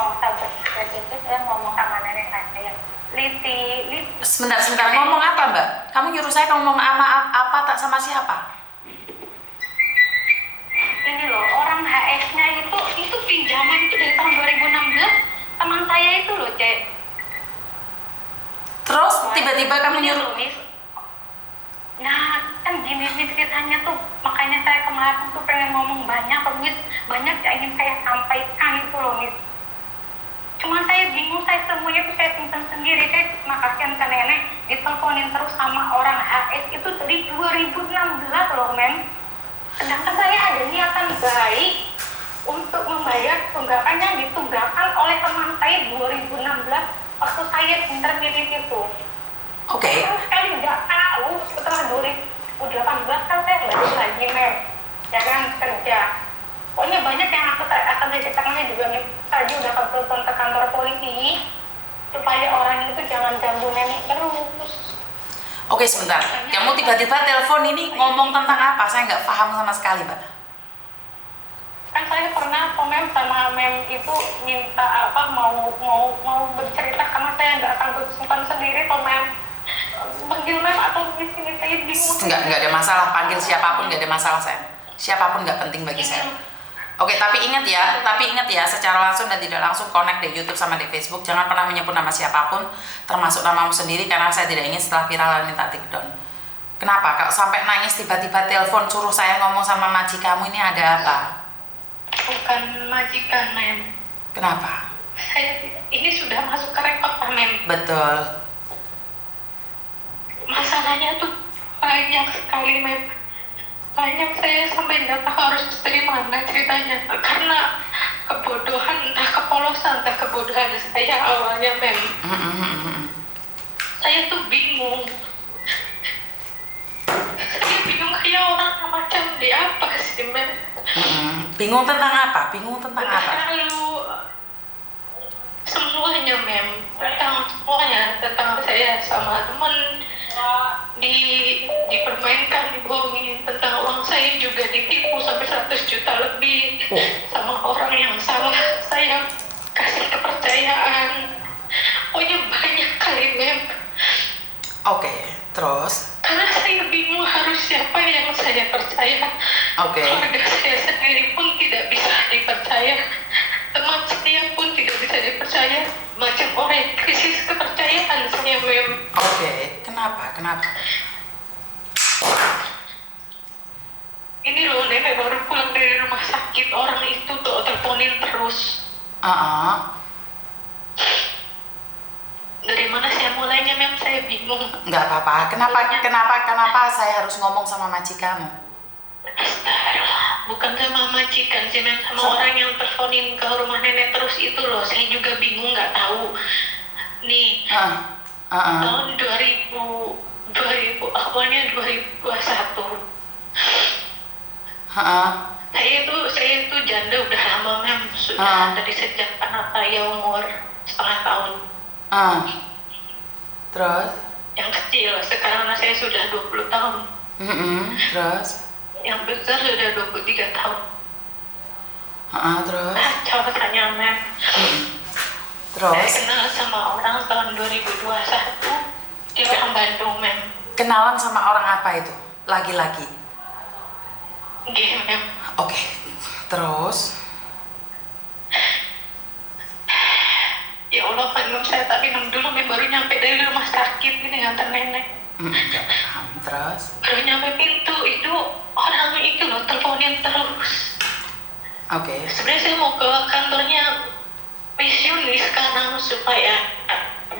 Polsek itu saya ngomong sama nenek saya, Liti. Sebentar, ngomong apa Mbak? Kamu nyuruh saya ngomong apa tak sama siapa? Ini loh, orang HS-nya itu pinjaman itu dari tahun 2016, teman saya itu loh, Cek. Terus tiba-tiba kamu nyuruh? Nah, kan gini ceritanya tuh, makanya saya kemarin tuh pengen ngomong banyak yang ingin saya sampaikan itu loh, Miss. Cuma saya bingung, saya semuanya tuh saya simpan sendiri, saya makasih ke nenek, diteleponin terus sama orang HS itu dari 2016 loh, Mem. Sedangkan saya ada niatan baik untuk membayar tunggakan yang ditunggakan oleh teman saya 2016 waktu saya intermediate itu. Oke. Saya sekali nggak tahu setelah 2018 kan saya balik lagi, Mem. Ya kan, kerja. Pokoknya banyak yang akan saya ceritakan juga nih. Tadi udah telepon ke kantor polisi supaya orang itu jangan ganggu nenek terus. Oke, sebentar. Kamu tiba-tiba telepon ini ngomong tentang apa? Saya nggak paham sama sekali, Mbak. Kan saya pernah komen sama Mem itu minta apa mau bercerita karena saya nggak sanggup simpan sendiri. Kalau Mem panggil Mem atau di sini saya bingung. Nggak ada masalah. Panggil siapapun nggak ada masalah, saya. Siapapun nggak penting bagi saya. Oke, tapi ingat ya, secara langsung dan tidak langsung connect di YouTube sama di Facebook. Jangan pernah menyebut nama siapapun, termasuk namamu sendiri, karena saya tidak ingin setelah viral minta take down. Kenapa? Kalau sampai nangis tiba-tiba telepon suruh saya ngomong sama majikanmu, ini ada apa? Bukan majikan, Mem. Kenapa? Ini sudah masuk ke rekod, Pak, Mem. Betul. Masalahnya tuh banyak sekali, Mem. Banyak, saya sampai nggak tahu harus dari mana ceritanya. Karena kebodohan, entah kepolosan, entah kebodohan saya awalnya, Mem. Saya tuh bingung. Saya bingung kayak orang macam dia apa sih, Mem. Bingung tentang apa? Lalu semuanya, Mem. Tentang saya sama teman dipermainkan, dibohongin, tentang uang saya juga ditipu sampai 100 juta lebih sama orang yang salah saya kasih kepercayaan. Pokoknya banyak kali, Mem. Oke, terus? Karena saya bingung harus siapa yang saya percaya. Oke. Keluarga saya sendiri pun tidak bisa dipercaya, teman saya pun tidak bisa dipercaya. Macam orang yang krisis kepercayaan saya, Mem. Oke, kenapa? Ini loh, nenek baru pulang dari rumah sakit, orang itu tuh teleponin terus. Dari mana saya mulainya, Mem? Saya bingung. Nggak apa-apa. Kenapa saya harus ngomong sama majikanmu? Astagfirullah, bukan sama majikan sih, Mem, sama orang yang teleponin ke rumah nenek terus itu loh. Saya juga bingung, nggak tahu. Nih, tahun 2021. Saya itu janda udah lama, Mem. Sudah dari sejak anak saya umur setengah tahun. Terus? Yang kecil, sekarang anak saya sudah 20 tahun. Terus? Yang besar sudah 23 tahun. Terus? Kacau rasanya, Mem. Terus? Saya kenal sama orang tahun 2021. Dia orang Bandung, Mem. Kenalan sama orang apa itu? Laki-laki? Gih, Mem. Oke. Terus? Ya Allah, Mem, saya tadi dulu, Mem, baru nyampe dari rumah sakit ini ngantar nenek. Gak paham. Terus? Baru nyampe pintu, itu orang itu loh teleponin terus. Oke. Sebenarnya saya mau ke kantornya Miss sekarang supaya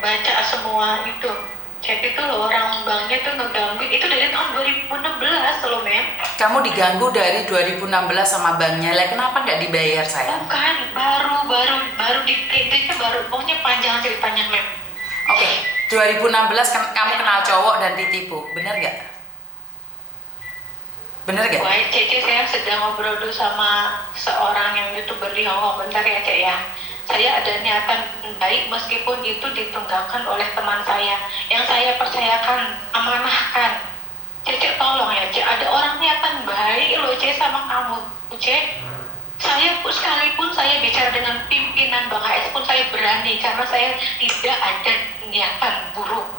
baca semua itu. Jadi itu loh, orang banknya tuh ngeganggu. Itu dari tahun 2016 loh, Mem. Kamu diganggu dari 2016 sama banknya. Lah kenapa nggak dibayar, sayang? Bukan, baru di itu baru, pokoknya panjang ceritanya, Mem. Oke, 2016 kamu kenal cowok dan ditipu, bener nggak? Wah, Cece, saya sedang ngobrol dulu sama seorang yang YouTuber di Hongkong. Bentar ya, Cek ya. Saya ada niatan baik meskipun itu ditunggakan oleh teman saya yang saya percayakan, amanahkan. Cece, tolong ya, Cek. Ada orang niatan baik loh, Cek, sama kamu, Cek. Saya pun sekalipun saya bicara dengan pimpinan Bang HS pun saya berani karena saya tidak ada niatan buruk.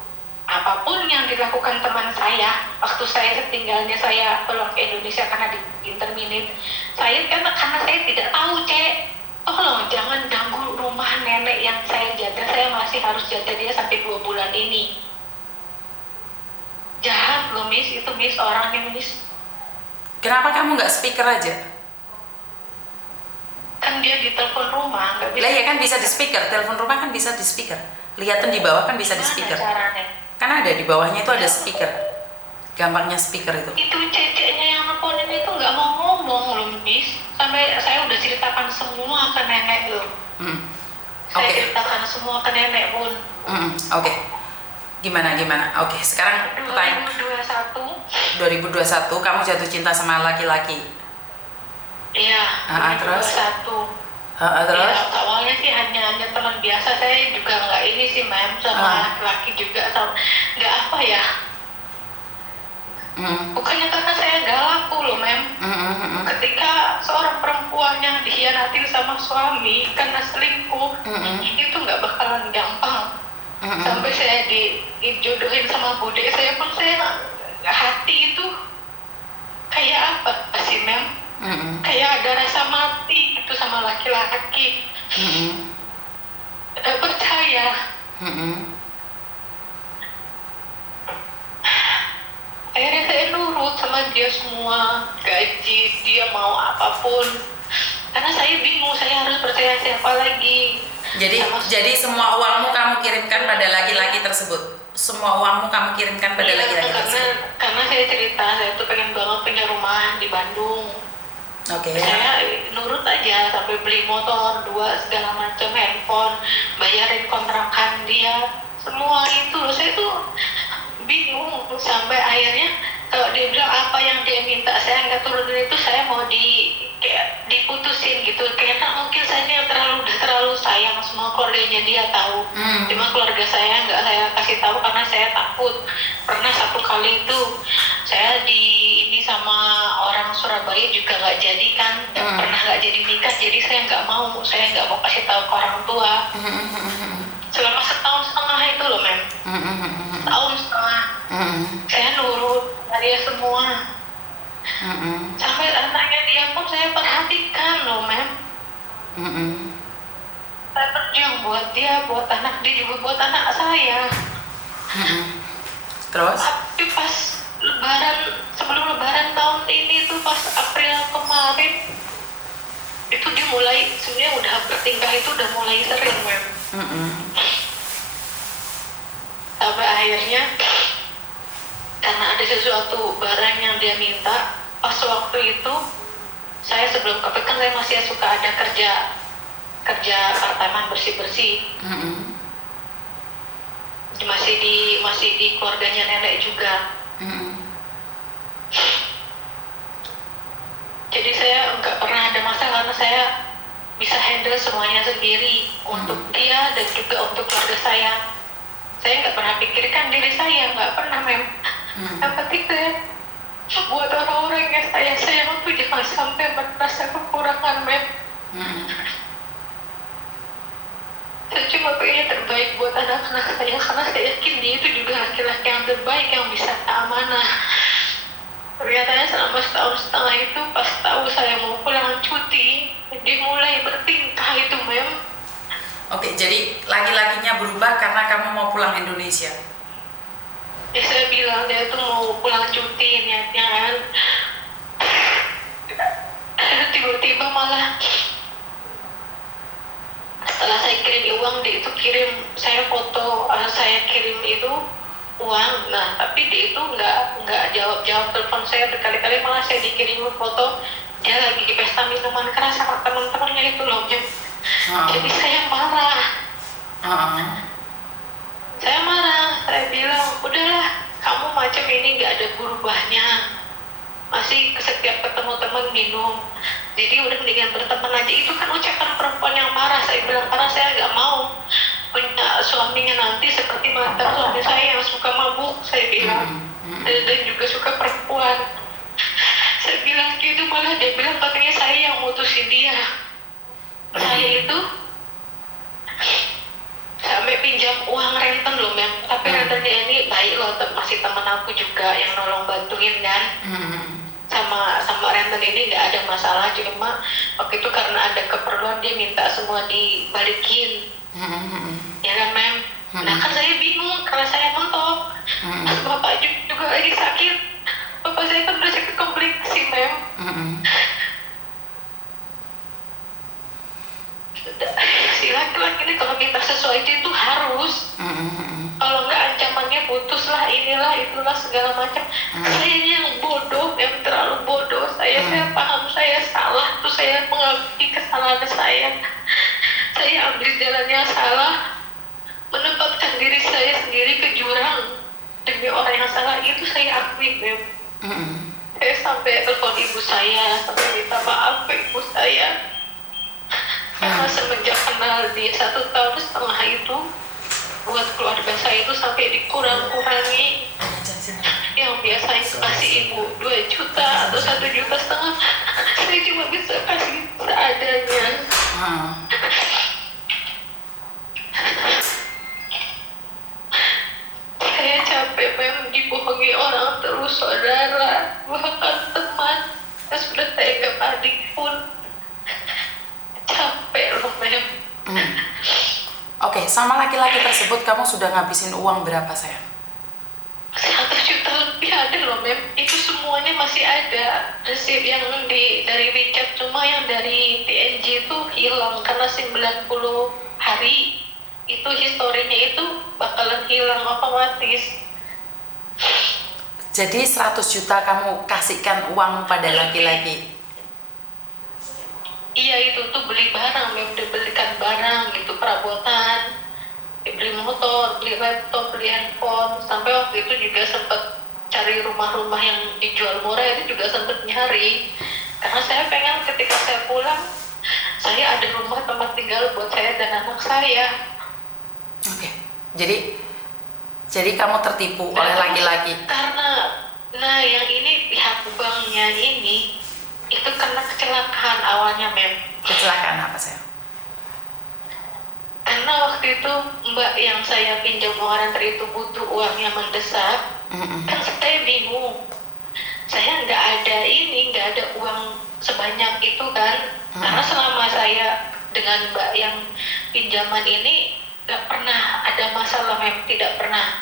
Apapun yang dilakukan teman saya waktu saya setinggalnya saya pulang ke Indonesia karena interminate, saya karena saya tidak tahu, Cek, tolong jangan ganggu rumah nenek yang saya jaga. Saya masih harus jaga dia sampai 2 bulan ini. Jahat loh, Miss. Itu Miss orangnya, Miss. Kenapa kamu nggak speaker aja? Kan dia di telepon rumah, nggak bisa. Lah ya kan bisa di speaker, telepon rumah kan bisa di speaker. Lihatan di bawah kan bisa di speaker. Gimana caranya? Kan ada di bawahnya itu ada speaker. Gampangnya speaker itu. Itu ceceknya yang nelfonin itu nggak mau ngomong loh, Miss. Sampai saya udah ceritakan semua ke nenek loh. Saya ceritakan semua ke nenek pun. Oke. Gimana? Oke, sekarang pertanyaan 2021 kamu jatuh cinta sama laki-laki. Iya. Terus? 2021. Terus? Ya, awalnya sih hanya teman biasa. Saya juga nggak ini sih, Mem, sama laki juga sama nggak apa ya. Bukannya karena saya galak loh, Mem. Ketika seorang perempuan yang dikhianatin sama suami karena selingkuh, itu nggak bakalan gampang. Sampai saya dijodohin sama bude saya pun, saya hati itu kayak apa sih, Mem? Kayak ada rasa mati gitu sama laki-laki. Percaya. Akhirnya saya nurut sama dia semua, gaji dia mau apapun. Karena saya bingung, saya harus percaya siapa lagi. Jadi semua uangmu kamu kirimkan pada laki-laki tersebut. Semua uangmu kamu kirimkan pada laki-laki tersebut. Karena saya cerita, saya tuh pengen banget punya rumah di Bandung. Oke. Saya nurut aja sampai beli motor 2 segala macam, handphone, bayarin kontrakan dia, semua itu loh. Saya tuh bingung sampai akhirnya kalau dia bilang apa yang dia minta saya nggak turunin itu, saya mau diputusin gitu. Karena mungkin saya udah terlalu sayang sama keluarganya dia tahu. Cuma keluarga saya nggak saya kasih tahu karena saya takut. Pernah satu kali itu saya ini sama orang Surabaya juga nggak jadi kan, pernah nggak jadi nikah, jadi saya nggak mau kasih tahu ke orang tua. Selama 1,5 tahun itu loh, Mem. 1,5 tahun. Saya nurut dia semua. Sampai anaknya dia pun saya perhatikan loh, Mem. Saya berjuang buat dia, buat anak dia, juga buat anak saya. Terus? Tapi pas sebelum lebaran tahun ini tuh, pas April kemarin itu dia mulai, sebenarnya udah bertingkah itu udah mulai sering, Mem. Sampai akhirnya karena ada sesuatu barang yang dia minta, pas waktu itu saya sebelum COVID kan saya masih suka ada kerja part-time bersih-bersih. Masih di keluarganya nenek juga. Jadi saya nggak pernah ada masalah karena saya bisa handle semuanya sendiri untuk dia dan juga untuk keluarga saya. Saya nggak pernah pikirkan diri saya, nggak pernah, Mem. Yang penting saya buat orang-orang yang saya sayang tuh jangan sampai merasa kekurangan, Mem. Saya cuma pengen terbaik buat anak-anak saya karena saya yakin dia itu juga laki-laki yang terbaik yang bisa amanah. Ternyata selama 1,5 tahun itu pas tahu saya mau pulang cuti, dia mulai bertingkah itu, Mem. Oke, jadi laki-lakinya berubah karena kamu mau pulang Indonesia. Ya saya bilang dia tuh mau pulang cuti niatnya kan. Tiba-tiba malah setelah saya kirim uang, dia itu kirim saya foto, saya kirim itu uang. Nah tapi dia itu nggak jawab telepon saya berkali-kali, malah saya dikirim foto dia lagi di pesta minuman keras sama teman-temannya itu loh. Jadi saya marah. Saya bilang udahlah, kamu macam ini nggak ada berubahnya, masih setiap ketemu teman minum, jadi udah mendingan berteman aja. Itu kan ucapan perempuan yang marah. Saya bilang karena saya nggak mau punya suaminya nanti seperti mantan suami saya yang suka mabuk, saya bilang, dan juga suka perempuan. Saya bilang gitu, malah dia bilang katanya saya yang mutusin dia. Saya itu loh mem, tapi rentenir ini baik loh, masih teman aku juga yang nolong bantuin kan. Sama renten ini nggak ada masalah, cuma waktu itu karena ada keperluan dia minta semua dibalikin. Ya kan mem. Nah kan saya bingung karena saya mentok. Bapak juga lagi sakit, bapak saya kan udah sakit komplikasi mem. Si laki-laki ini kalau minta sesuatu itu harus, kalau nggak ancamannya putus lah, inilah itulah segala macam. Saya yang bodoh, yang terlalu bodoh. Saya paham saya salah, tuh saya mengakui kesalahan saya ambil jalan yang salah, menempatkan diri saya sendiri ke jurang demi orang yang salah, itu saya akui mem. Saya sampai telepon ibu saya, sampai minta maaf ke ibu saya. Karena semenjak kenal di 1,5 tahun itu, buat keluarga saya itu sampai dikurang-kurangi. Yang biasanya kasih ibu 2 juta atau 1,5 juta, saya cuma bisa kasih seadanya. Saya capek memang dibohongi orang terus, saudara, bahkan teman yang sudah saya kepadik pun. Capek loh mem. Oke, sama laki-laki tersebut kamu sudah ngabisin uang berapa sayang? 1 juta lebih ada loh mem. Itu semuanya masih ada resip yang dari WeChat, cuma yang dari TNG itu hilang karena 90 hari itu historinya itu bakalan hilang otomatis. Jadi 100 juta kamu kasihkan uang pada laki-laki? Iya, itu tuh beli barang, dibelikan barang gitu, perabotan, dibeli motor, beli laptop, beli handphone. Sampai waktu itu juga sempat cari rumah-rumah yang dijual murah, itu juga sempat nyari. Karena saya pengen ketika saya pulang, saya ada rumah tempat tinggal buat saya dan anak saya. Oke, jadi kamu tertipu oleh laki-laki? Karena, yang ini pihak banknya ini, itu kena kecelakaan awalnya mem. Kecelakaan apa sayang? Karena waktu itu mbak yang saya pinjam uang renter itu butuh uangnya mendesak. Kan saya bingung, saya nggak ada uang sebanyak itu kan. Karena selama saya dengan mbak yang pinjaman ini nggak pernah ada masalah mem, tidak pernah.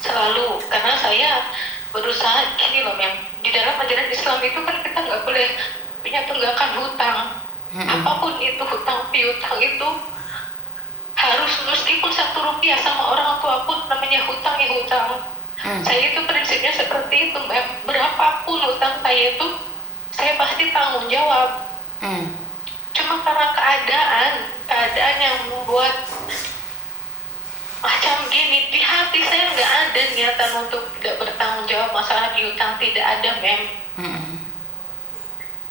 Selalu, karena saya berusaha gini loh mem, di dalam ajaran Islam itu kan kita nggak boleh punya tunggakan hutang. Apapun itu hutang piutang itu harus, meskipun 1 rupiah sama orang tua pun namanya hutang ya hutang. Saya itu prinsipnya seperti itu mbak, berapapun hutang saya itu saya pasti tanggung jawab. Cuma karena keadaan yang membuat macam gini, di hati saya nggak ada niatan untuk tidak bertanggung jawab masalah piutang, tidak ada mem.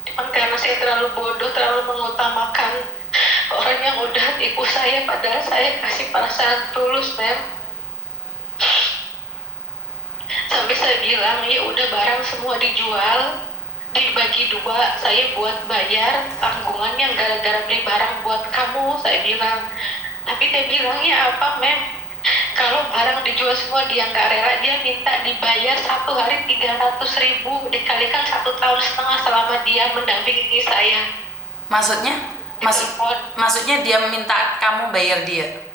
Cuman karena saya terlalu bodoh, terlalu mengutamakan orang yang udah tipu saya, padahal saya kasih perasaan tulus mem. Sampai saya bilang ya udah barang semua dijual, dibagi 2, saya buat bayar tanggungannya gara-gara beli barang buat kamu, saya bilang. Tapi dia bilangnya apa mem? Kalau barang dijual semua dia nggak rela, dia minta dibayar 1 hari 300.000 dikalikan 1,5 tahun selama dia mendampingi saya. Maksudnya? Maksudnya dia minta kamu bayar dia?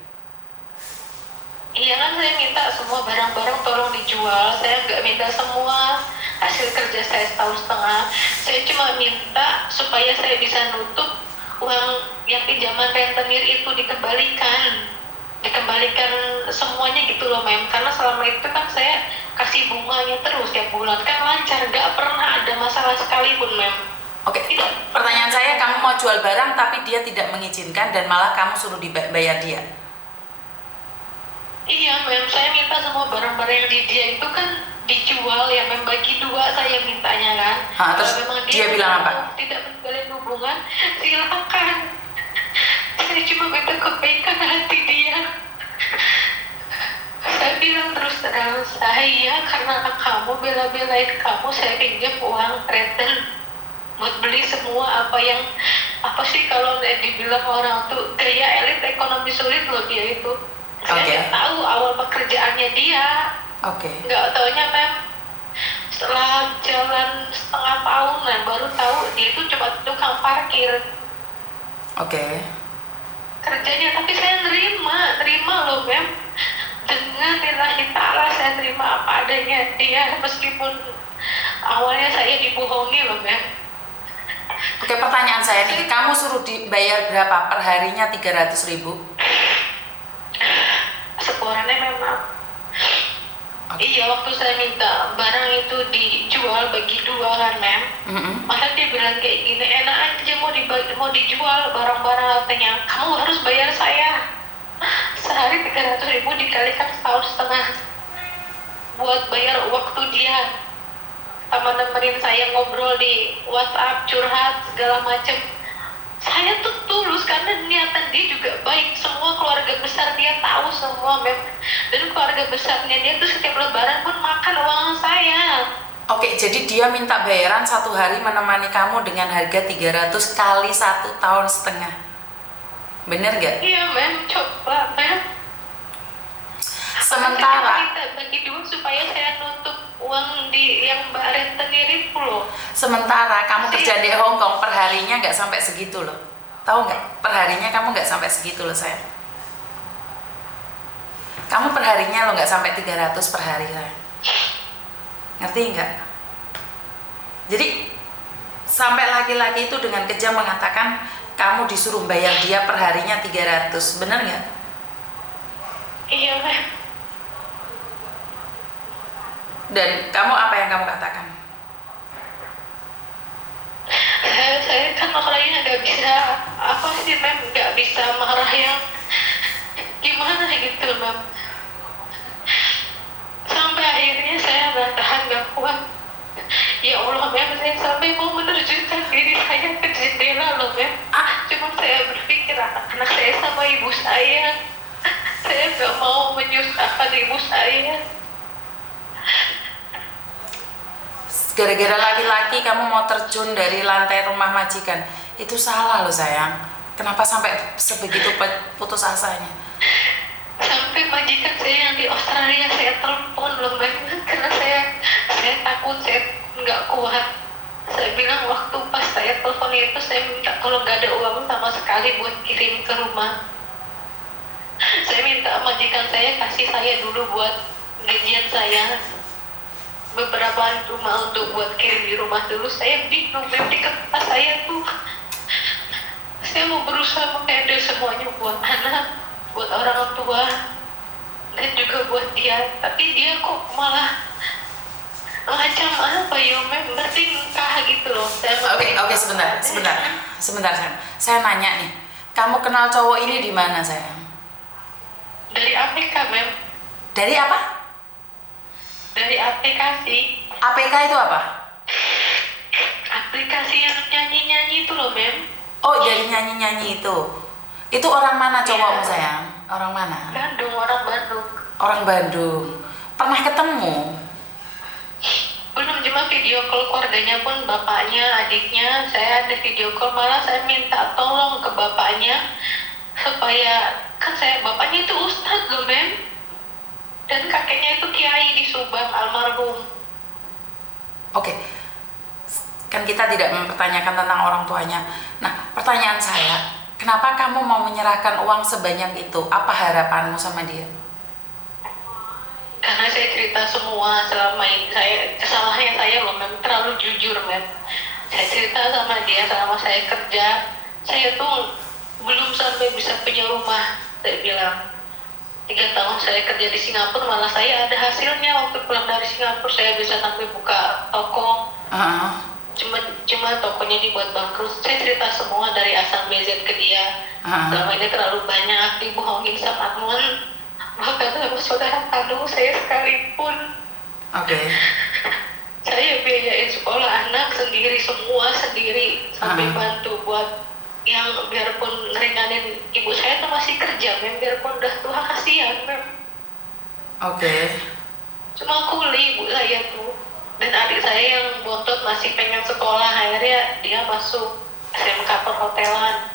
Iya kan, saya minta semua barang-barang tolong dijual, saya nggak minta semua hasil kerja saya 1,5 tahun. Saya cuma minta supaya saya bisa nutup uang yang pinjaman rentenir itu dikembalikan semuanya gitu loh mem. Karena selama itu kan saya kasih bunganya terus tiap bulan, kan lancar, nggak pernah ada masalah sekalipun mem. Oke, pertanyaan saya, kamu mau jual barang tapi dia tidak mengizinkan dan malah kamu suruh dibayar dia? Iya mem, saya minta semua barang-barang yang di dia itu kan dijual ya mem, bagi 2 saya mintanya kan. Terus memang dia bilang apa? Tidak menjalin hubungan, silakan. Saya cuma minta kebaikan hati dia. Saya bilang terus terang, saya karena kamu bela-belain kamu, saya pinjam uang renten buat beli semua apa sih kalau dibilang orang tuh gaya elit ekonomi sulit loh dia itu. Saya Oke. nggak tahu awal pekerjaannya dia. Oke. Nggak taunya mem, setelah jalan setengah tahunan baru tahu dia itu cuma tukang parkir Oke. kerjanya. Tapi saya terima loh mem, dengan lillahi ta'ala saya terima apa adanya dia, meskipun awalnya saya dibohongi loh mem. Oke, pertanyaan saya nih, kamu suruh dibayar berapa per harinya? 300.000? Sebulannya memang. Iya, waktu saya minta barang itu dijual bagi dua kan mem, maka dia bilang kayak gini, enak aja mau dijual barang-barang, katanya kamu harus bayar saya sehari 300.000 dikalikan setahun setengah buat bayar waktu dia sama nemenin saya ngobrol di WhatsApp, curhat segala macem. Saya tuh tulus karena niatan dia juga baik. Semua keluarga besar dia tahu semua mem, dan keluarga besarnya dia tuh setiap lebaran pun makan uang saya. Oke, jadi dia minta bayaran 1 hari menemani kamu dengan harga 300 kali 1 tahun setengah. Bener nggak? Iya mem, coba mem. Sementara Kita bagi dua supaya saya nutup uang di yang Mbak rentenir itu loh. Sementara kamu kerja di Hong Kong, perharinya nggak sampai segitu loh. Tahu nggak? Perharinya kamu nggak sampai segitu loh sayang. Kamu perharinya lo nggak sampai 300 per hari sayang. Ngerti nggak? Jadi sampai laki-laki itu dengan kejam mengatakan kamu disuruh bayar dia perharinya 300, bener nggak? Iya mem. Dan kamu apa yang kamu katakan? Saya kan orangnya nggak bisa apa sih mem, nggak bisa marah yang gimana gitu mem. Sampai akhirnya saya nggak tahan, nggak kuat. Ya Allah mem, saya sampai mau menerjunkan diri saya ke jendela loh mem. Cuma saya berpikir anak-anak saya sama ibu saya nggak mau menyusahkan ibu saya. Gara-gara laki-laki kamu mau terjun dari lantai rumah majikan, itu salah loh sayang. Kenapa sampai sebegitu putus asanya? Sampai majikan saya yang di Australia saya telepon loh mem, karena saya takut, saya nggak kuat. Saya bilang waktu pas saya telepon itu saya minta kalau nggak ada uang sama sekali buat kirim ke rumah. Saya minta majikan saya kasih saya dulu buat gajian saya beberapa rumah untuk buat kirim di rumah dulu. Saya bingung mem, di kepala saya tuh saya mau berusaha menghandle semuanya buat anak, buat orang tua, dan juga buat dia, tapi dia kok malah macam apa ya mem, bertingkah gitu loh. Oke, sebentar sayang. Saya nanya nih, kamu kenal cowok ini di mana sayang? Dari APK mem. Dari apa? Dari aplikasi. APK itu apa? Aplikasi yang nyanyi-nyanyi itu loh mem. Oh, dari nyanyi-nyanyi itu. Itu orang mana cowokmu Iya. sayang? Orang mana? Bandung, orang Bandung. Orang Bandung. Pernah ketemu? Belum, cuma video call keluarganya pun bapaknya, adiknya. Saya ada video call, malah saya minta tolong ke bapaknya supaya, kan saya bapaknya itu ustadz loh mem, dan kakeknya itu kiai di Subang almarhum. Oke. Kan kita tidak mempertanyakan tentang orang tuanya. Nah, pertanyaan saya, kenapa kamu mau menyerahkan uang sebanyak itu? Apa harapanmu sama dia? Karena saya cerita semua selama ini, kesalahannya saya loh mem, terlalu jujur mem. Saya cerita sama dia selama saya kerja, saya tuh belum sampai bisa punya rumah. Saya bilang 3 tahun saya kerja di Singapura, malah saya ada hasilnya. Waktu pulang dari Singapura saya bisa sampai buka toko. Cuma tokonya dibuat bangkrut. Saya cerita semua dari A sampai Z ke dia. Selama ini terlalu banyak dibohongin sama teman, bahkan sama saudara kandung saya sekalipun. Oke. Saya biayain sekolah anak sendiri, semua sendiri, sampai bantu buat yang biarpun ngeringanin ibu saya tuh masih kerja mem, biarpun udah tua kasihan mem. Oke. Cuma kuli ibu saya tuh, dan adik saya yang bontot masih pengen sekolah, akhirnya dia masuk SMK perhotelan.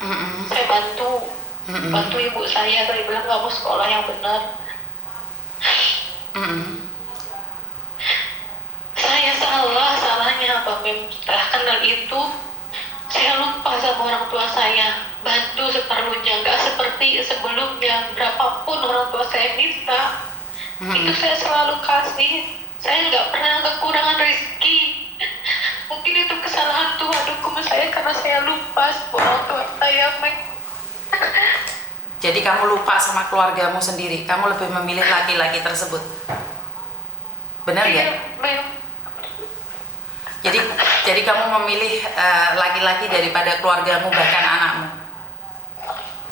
Saya bantu. Bantu ibu saya bilang kamu sekolah yang benar. Saya salahnya apa Mem? Setelah kenal itu saya lupa sama orang tua saya, bantu seperlunya, nggak seperti sebelumnya. Berapapun orang tua saya minta, itu saya selalu kasih. Saya nggak pernah kekurangan rezeki. Mungkin itu kesalahan Tuhan hukum saya karena saya lupa sama orang tua saya, Mem. Jadi kamu lupa sama keluargamu sendiri, kamu lebih memilih laki-laki tersebut, benar nggak? Iya, Mem. Jadi kamu memilih laki-laki daripada keluargamu bahkan anakmu.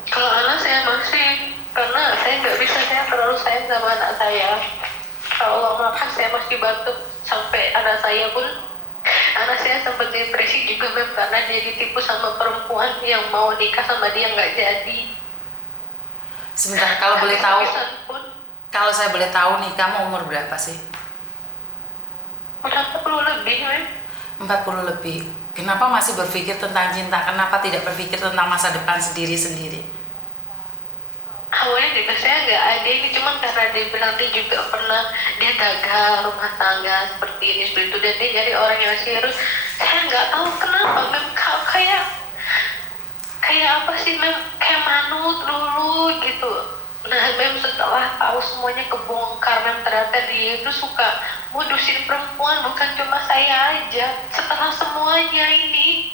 Kalau anak saya masih, karena saya nggak bisa, saya terlalu sayang sama anak saya. Kalau Allah makan saya masih bantu sampai anak saya pun, anak saya sempat depresi juga Mem, karena dia ditipu sama perempuan yang mau nikah sama dia nggak jadi. Sebentar, kalau saya boleh tahu nih, kamu umur berapa sih? 40 lebih Mem. 40 lebih. Kenapa masih berpikir tentang cinta? Kenapa tidak berpikir tentang masa depan sendiri-sendiri? Awalnya juga saya nggak ada ini, cuman karena dia bilang dia juga pernah, dia gagal rumah tangga seperti ini seperti itu, dan dia jadi orang yang serius. Saya nggak tahu kenapa Mem, kayak apa sih Mem, kayak manut dulu gitu. Nah Mem, setelah tahu semuanya kebongkar Mem, ternyata dia itu suka modusin perempuan, bukan cuma saya aja. Setelah semuanya ini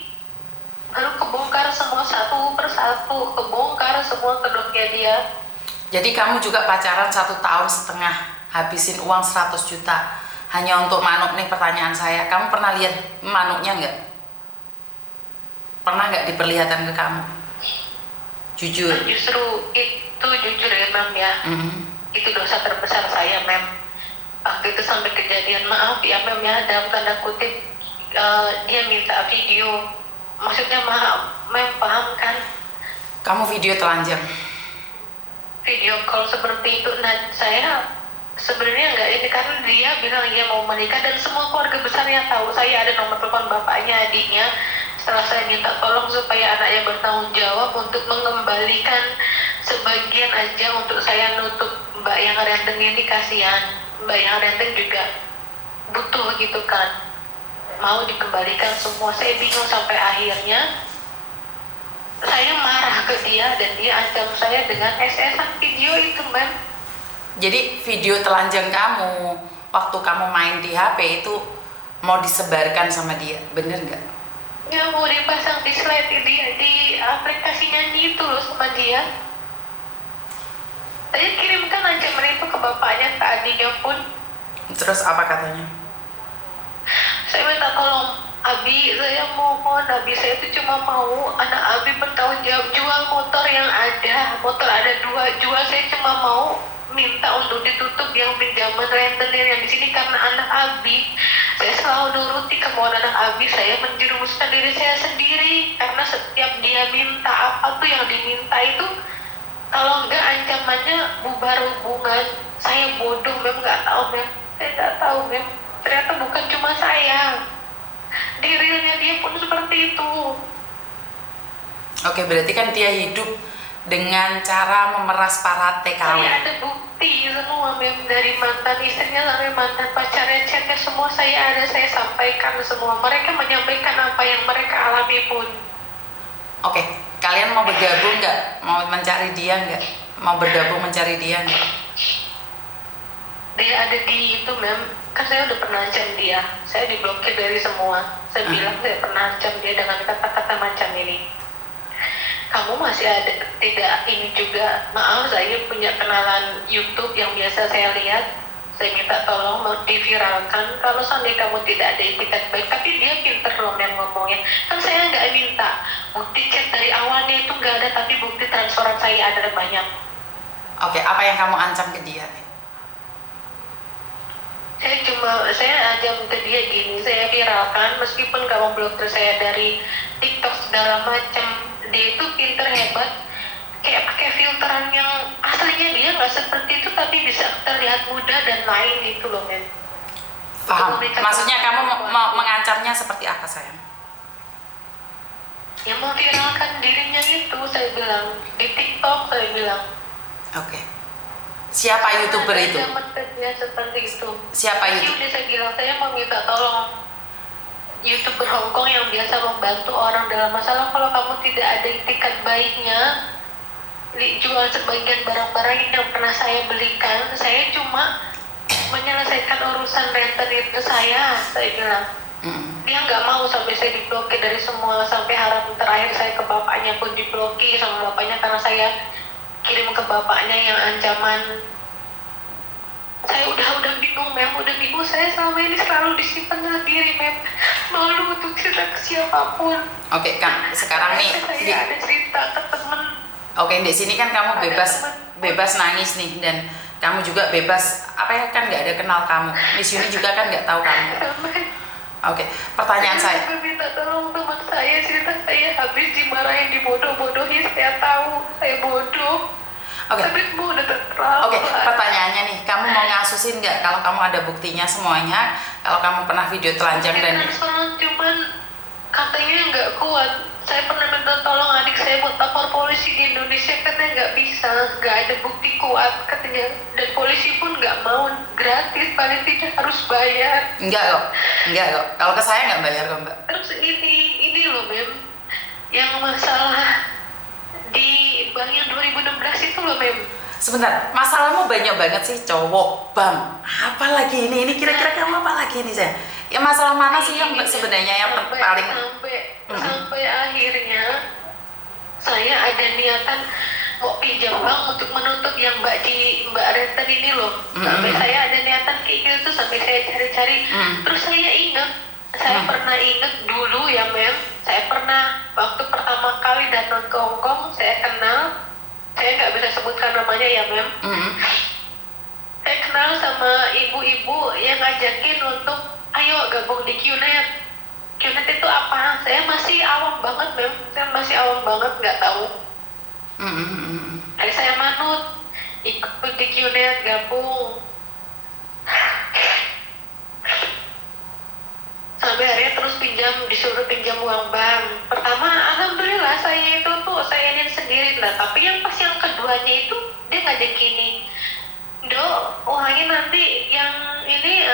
baru kebongkar semua satu persatu, kebongkar semua kedoknya dia. Jadi kamu juga pacaran 1,5 tahun, habisin uang 100 juta hanya untuk manuk nih. Pertanyaan saya, kamu pernah lihat manuknya nggak? Pernah nggak diperlihatkan ke kamu? Jujur. Justru itu jujur ya Mem ya. Itu dosa terbesar saya Mem. Waktu itu sampai kejadian, maaf ya Mem ya, dalam tanda kutip dia minta video. Maksudnya maaf Mem, paham kan? Kamu video telanjang? Video call seperti itu. Nah saya sebenarnya nggak ini, karena dia bilang dia mau menikah dan semua keluarga besarnya tahu. Saya ada nomor telepon bapaknya, adiknya. Setelah saya minta tolong supaya anaknya bertanggung jawab untuk mengembalikan sebagian aja untuk saya nutup Mbak yang renteng ini, kasihan. Mbak yang renteng juga butuh gitu kan, mau dikembalikan semua. Saya bingung sampai akhirnya saya marah ke dia dan dia ancam saya dengan SS-an video itu Mem. Jadi video telanjang kamu waktu kamu main di HP itu mau disebarkan sama dia, bener nggak? Ya, mau dipasang di slide di aplikasi nyanyi itu loh sama dia. Saya kirimkan ancaman itu ke bapaknya, ke adiknya pun. Terus apa katanya? Saya minta tolong Abi, saya mohon Abi, saya itu cuma mau anak Abi bertanggung jawab, jual motor yang ada, motor ada 2, jual. Saya cuma mau minta untuk ditutup yang pinjaman rentenir yang di sini karena anak Abi. Saya selalu nuruti kemauan anak Abi. Saya menjerumuskan diri saya sendiri karena setiap dia minta apa tuh yang diminta itu, kalau enggak ancamannya bubar hubungan. Saya bodoh Mem, nggak tahu Mem, saya nggak tahu Mem. Ternyata bukan cuma saya, di realnya dia pun seperti itu. Oke, berarti kan dia hidup dengan cara memeras para TKW. Saya ada bukti semua Mem, dari mantan istrinya sampai mantan pacarnya, chatnya semua saya ada, saya sampaikan semua. Mereka menyampaikan apa yang mereka alami pun. Oke, kalian mau bergabung nggak? Mau mencari dia nggak? Mau bergabung mencari dia nggak? Dia ada di itu Mem, kan saya udah pernah ancam dia, saya diblokir dari semua. Saya bilang saya pernah ancam dia dengan kata-kata macam ini. Kamu masih ada tidak ini juga, maaf saya punya kenalan YouTube yang biasa saya lihat, saya minta tolong mau diviralkan. Kalau seandainya kamu tidak ada etikat baik, tapi dia pinter loh yang ngomongnya. Kan saya nggak minta bukti chat dari awalnya itu nggak ada, tapi bukti transferan saya ada banyak. Oke, apa yang kamu ancam ke dia? Saya ancam ke dia gini, saya viralkan meskipun kamu blokir saya dari TikTok segala macam. Dia itu pinter, hebat, kayak pakai filteran yang aslinya dia nggak seperti itu, tapi bisa terlihat muda dan lain gitu loh Men. Paham. Maksudnya kamu mengancamnya seperti apa sayang? yang memviralkan dirinya itu, saya bilang di TikTok, saya bilang. Oke. Siapa YouTuber itu? Dia seperti itu. Siapa Jadi YouTuber? udah saya bilang, saya mau minta tolong YouTuber Hongkong yang biasa membantu orang dalam masalah. Kalau kamu tidak ada itikat baiknya, jual sebagian barang-barang yang pernah saya belikan. Saya cuma menyelesaikan urusan renten itu saya bilang. Dia nggak mau sampai saya diblokir dari semua, sampai harapan terakhir saya ke bapaknya pun diblokir sama bapaknya karena saya kirim ke bapaknya yang ancaman. Saya udah bingung, Mem, udah bingung. Saya selama ini selalu disimpan sendiri, Mem, malu untuk cerita ke siapapun. Oke, Kang, sekarang nih Saya ada cerita ke temen. Oke, di sini kan kamu bebas nangis nih, dan kamu juga bebas apa ya, kan nggak ada kenal kamu. Miss Yuni juga kan nggak tahu kamu. Oke, pertanyaan saya. Saya minta tolong teman saya, cerita saya habis dimarahin, dibodoh-bodohi. Saya tahu saya bodoh. Oke. Tapi mau udah terlalu. Oke, pertanyaannya nih, kamu mau ngasusin nggak kalau kamu ada buktinya semuanya? Kalau kamu pernah video telanjang dan cuman katanya nggak kuat. Saya pernah minta tolong adik saya buat lapor polisi di Indonesia, katanya nggak bisa, nggak ada bukti kuat katanya, dan polisi pun nggak mau, gratis, paling tidak harus bayar. enggak kok. Kalau ke saya nggak bayar kok, Mbak. Terus ini loh, Mem, yang masalah di bank yang 2016 itu loh, Mem. Sebentar, masalahmu banyak banget sih, cowok, bang. Apa lagi ini? Ini kira-kira kamu apa lagi ini, saya? Ya masalah mana sih yang sebenarnya yang paling sampai akhirnya saya ada niatan mau pinjam bank untuk menutup yang Mbak Renten ini loh. Sampai saya ada niatan kayak gitu, sampai saya cari-cari. Terus saya ingat, saya pernah ingat dulu ya, Mem. Saya pernah waktu pertama kali datang ke Hongkong, saya kenal. Saya nggak bisa sebutkan namanya ya, Mem. Saya kenal sama ibu-ibu yang ngajakin untuk ayo gabung di QNet. QNet itu apa? Saya masih awam banget, Mem. Saya masih awam banget, nggak tahu. Jadi saya manut, ikut di QNet, gabung. Sampai akhirnya terus disuruh pinjam uang bank. Pertama, alhamdulillah saya itu tuh saya ini sendiri. Nah, tapi yang pas yang keduanya itu dia ngajak gini, Dok, uangnya nanti yang ini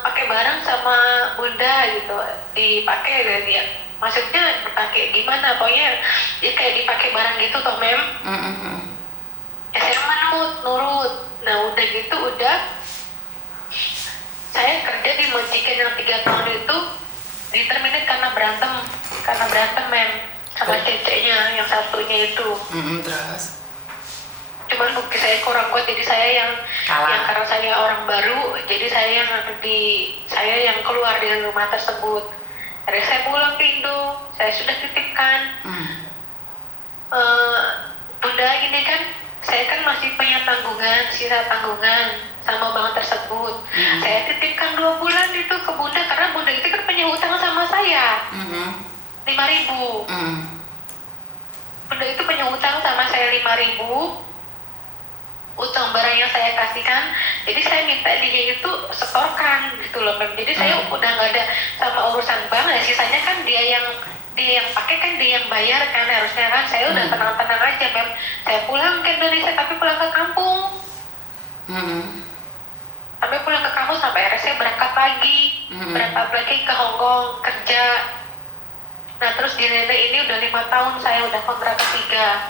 pakai bareng sama Bunda gitu, dipakai gitu ya. Maksudnya dipakai gimana? Pokoknya ya kayak dipakai barang gitu toh, Mem. Ya saya nurut. Nah udah gitu saya kerja di majikan yang 3 tahun itu diterminate karena berantem, Mem, sama ceceknya yang satunya itu. Terus? Cuman bukti saya kurang kuat, jadi saya yang karena saya orang baru, jadi saya yang keluar dari rumah tersebut. Akhirnya saya pulang ke Indo, saya sudah titipkan. Bunda gini kan, saya kan masih punya sisa tanggungan sama bank tersebut. Saya titipkan 2 bulan itu ke Bunda, karena Bunda itu kan punya hutang sama saya 5.000. Bunda itu punya hutang sama saya 5.000, utang barang yang saya kasihkan. Jadi saya minta dia itu setorkan gitu loh, Mem. Jadi saya udah nggak ada sama urusan bank ya, sisanya kan dia yang pakai, kan dia yang bayar kan, harusnya kan saya udah tenang-tenang aja, Mem. Saya pulang ke Indonesia tapi pulang ke kampung. Sampai pulang ke kampung, sampai akhirnya saya berangkat lagi ke Hong Kong kerja. Nah terus di nenek ini udah 5 tahun saya udah kontrak ketiga.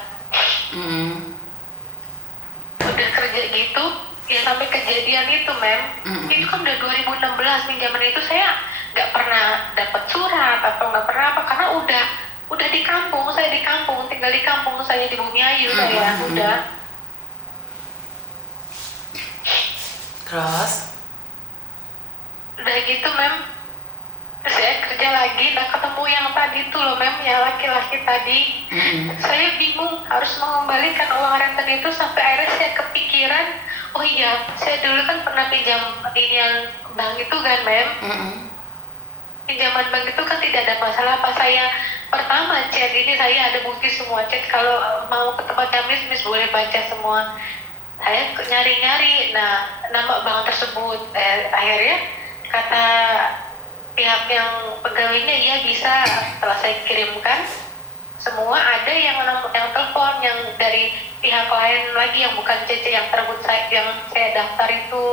Udah kerja gitu ya, sampai kejadian itu, Mem. Itu kan udah 2016, pinjaman itu saya nggak pernah dapat surat atau nggak pernah apa, karena udah di kampung, saya di kampung, tinggal di kampung saya di Bumiayu. Saya Terus? Udah gitu, Mem, saya kerja lagi, ketemu yang tadi tuh loh, Mem, yang laki-laki tadi. Saya bingung harus mengembalikan uang renten itu, sampai akhirnya saya kepikiran, oh iya, saya dulu kan pernah pinjam ini yang bank itu kan, Mem. Pinjaman bank itu kan tidak ada masalah. Pas saya pertama chat ini, saya ada bukti semua chat. Kalau mau ke tempatnya Miss boleh baca semua. Saya nyari-nyari, nah nama bank tersebut. Akhirnya kata pihak yang pegawainya, iya bisa. Setelah saya kirimkan, semua, ada yang telepon yang dari pihak lain lagi yang bukan CC yang tersebut yang saya daftar itu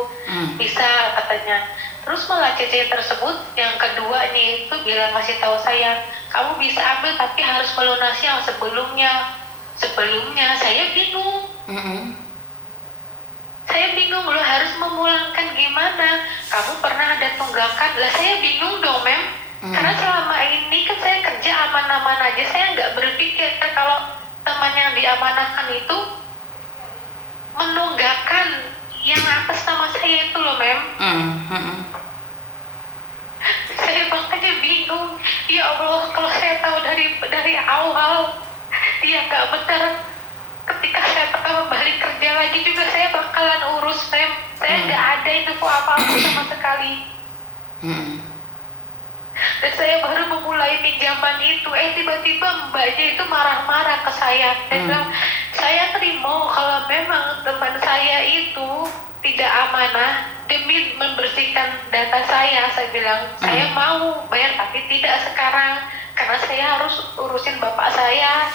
bisa katanya. Terus malah CC tersebut yang kedua nih itu bilang kasih tahu saya, kamu bisa ambil tapi harus melunasi yang sebelumnya. Saya bingung. Saya bingung loh, harus memulangkan gimana? Kamu pernah ada tunggakan? Lah saya bingung dong, Mem. Karena selama ini kan saya kerja aman-aman aja, saya nggak berpikir kalau teman yang diamanahkan itu menunggakan yang atas nama saya itu loh, Mem. Saya makanya bingung. Ya Allah, kalau saya tahu dari awal dia nggak benar, ketika saya kembali kerja lagi juga saya bakalan urus, Mem. Saya nggak ada info apa-apa sama sekali. Dan saya baru memulai pinjaman itu, tiba-tiba mbaknya itu marah-marah ke saya dan bilang, saya terima kalau memang teman saya itu tidak amanah demi membersihkan data saya bilang, saya mau bayar tapi tidak sekarang karena saya harus urusin bapak saya.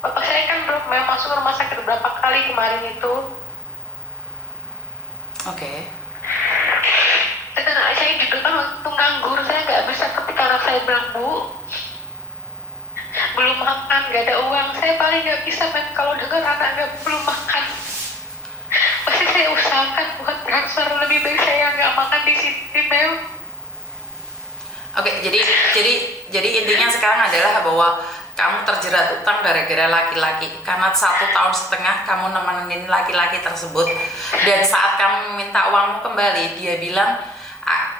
Bapak saya kan belum masuk rumah sakit beberapa kali kemarin itu. Oke. Dan saya juga kan waktu nganggur, saya nggak bisa, ketika anak saya bilang, Bu, belum makan, nggak ada uang, saya paling nggak bisa, men, kalau dengar anak belum makan. Pasti saya usahakan buat transfer, lebih baik saya nggak makan di sini, Mel. Oke, jadi intinya sekarang adalah bahwa kamu terjerat utang gara-gara laki-laki, karena 1,5 tahun kamu nemenin laki-laki tersebut, dan saat kamu minta uangmu kembali, dia bilang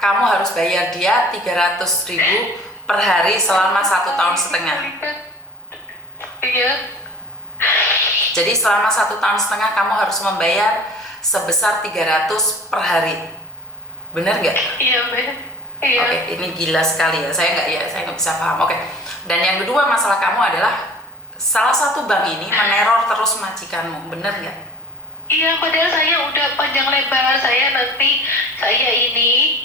kamu harus bayar dia 300.000 per hari selama 1,5 tahun. Iya. Jadi selama 1,5 tahun kamu harus membayar sebesar 300 per hari, benar nggak? Iya, Ben. Iya. Oke, ini gila sekali ya. Saya nggak bisa paham. Oke. Dan yang kedua masalah kamu adalah salah satu bank ini meneror terus majikanmu, benar nggak? Iya, padahal saya udah panjang lebar, saya nanti saya ini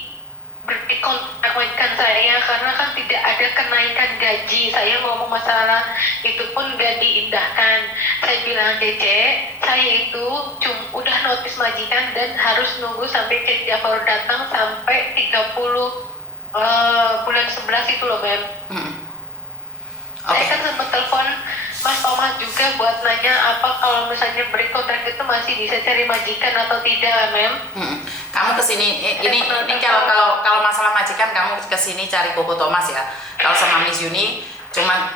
berkontak majikan saya karena kan tidak ada kenaikan gaji. Saya ngomong masalah itu pun gak diindahkan. Saya bilang, Cece, saya itu udah notis majikan dan harus nunggu sampai kerja baru datang sampai 30 bulan 11 itu loh, Mem. Saya kan sempat telepon Mas Thomas juga buat nanya apa kalau misalnya beri kontrak itu masih bisa cari majikan atau tidak, Mem. Kamu kesini ini kalau masalah majikan kamu kesini cari Koko Thomas ya. Kalau sama Miss Yuni cuman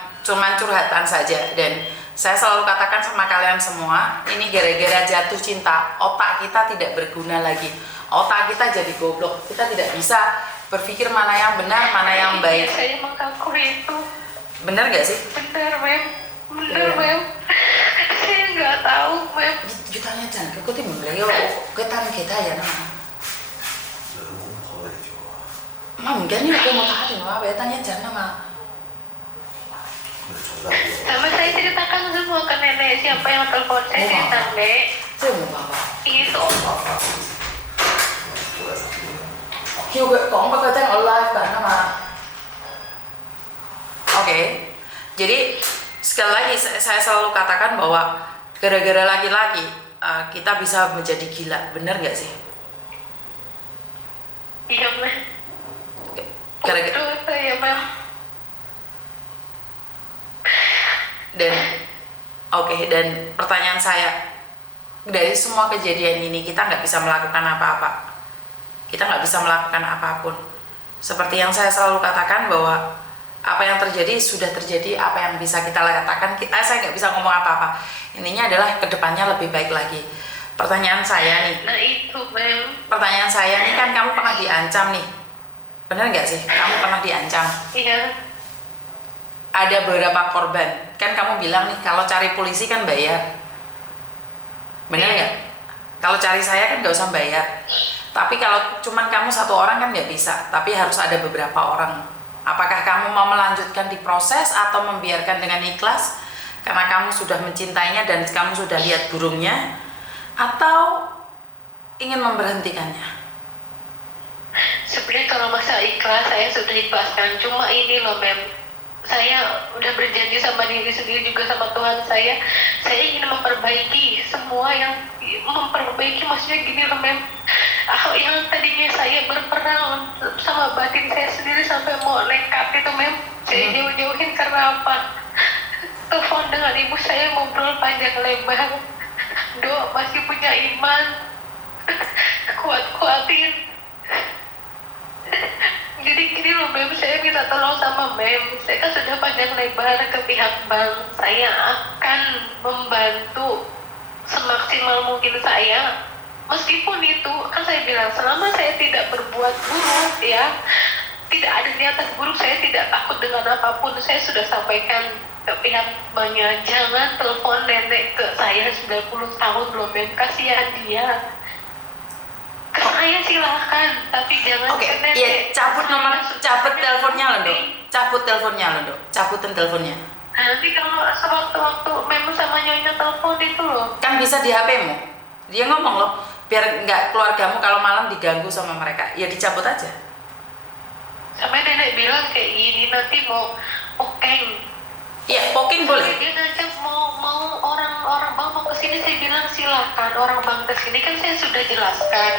curhatan saja, dan saya selalu katakan sama kalian semua, ini gara-gara jatuh cinta, otak kita tidak berguna lagi. Otak kita jadi goblok. Kita tidak bisa berpikir mana yang benar, mana yang baik. Saya mengaku itu. Benar gak sih? Benar, Mem. Benar, Mem. Saya nggak tahu, Mem. Jutanya jangan kekutin beliau kita ya nah. Mam, gani aku mau tahatin wah, tanya jangan mah. Sama saya ceritakan semua ke nenek siapa yang telepon saya, cerita, Nek. Saya mau apa? Itu. Kêu講不過真係我 live 緊啊嘛。Oke, jadi sekali lagi saya selalu katakan bahwa gara-gara laki-laki kita bisa menjadi gila, bener nggak sih? Iya, Mem. Gara-gara Saya, Mem. dan pertanyaan saya, dari semua kejadian ini kita nggak bisa melakukan apa-apa, kita nggak bisa melakukan apapun. Seperti yang saya selalu katakan bahwa apa yang terjadi sudah terjadi, apa yang bisa kita katakan saya nggak bisa ngomong apa-apa. Intinya adalah kedepannya lebih baik lagi. Pertanyaan saya nih, Nah itu, Mem. pertanyaan saya nih, kan kamu pernah diancam nih, benar nggak sih? Kamu pernah diancam? Iya. Ada beberapa korban, kan kamu bilang nih kalau cari polisi kan bayar, benar nggak? Kalau cari saya kan nggak usah bayar. Tapi kalau cuman kamu satu orang kan nggak bisa, tapi harus ada beberapa orang. Apakah kamu mau melanjutkan di proses atau membiarkan dengan ikhlas karena kamu sudah mencintainya dan kamu sudah lihat burungnya, atau ingin memberhentikannya? Sebenarnya kalau masa ikhlas saya sudah ikhlaskan, cuma ini loh, Mem. saya udah berjanji sama diri sendiri juga sama Tuhan saya ingin memperbaiki semua yang memperbaiki, maksudnya gini loh Mem, yang tadinya saya berperang sama batin saya sendiri sampai mau nekat itu Mem, saya jauh-jauhin karena apa? Telepon dengan ibu saya, ngobrol panjang lebar, Dok masih punya iman, kuat-kuatin. Jadi gini loh Mem, saya minta tolong sama Mem, saya kan sudah panjang lebar ke pihak bank, saya akan membantu semaksimal mungkin saya, meskipun itu kan saya bilang selama saya tidak berbuat buruk ya, tidak ada niatan buruk, saya tidak takut dengan apapun. Saya sudah sampaikan ke pihak banknya, jangan telepon nenek ke saya 90 tahun loh Mem, kasihan dia. Ke saya silahkan, tapi jangan Oke, ke nenek. iya, cabut teleponnya loh Dok, cabutin teleponnya. Nanti kalau sewaktu-waktu memang sama nyonya telepon itu loh. Kan bisa di HP-mu, dia ngomong loh, biar nggak keluargamu kalau malam diganggu sama mereka, ya dicabut aja. Sampai nenek bilang kayak gini, nanti mau pokeng. Iya, poking boleh. Dia ngajak mau orang bank mau kesini, saya bilang silakan orang bank kesini, kan saya sudah jelaskan.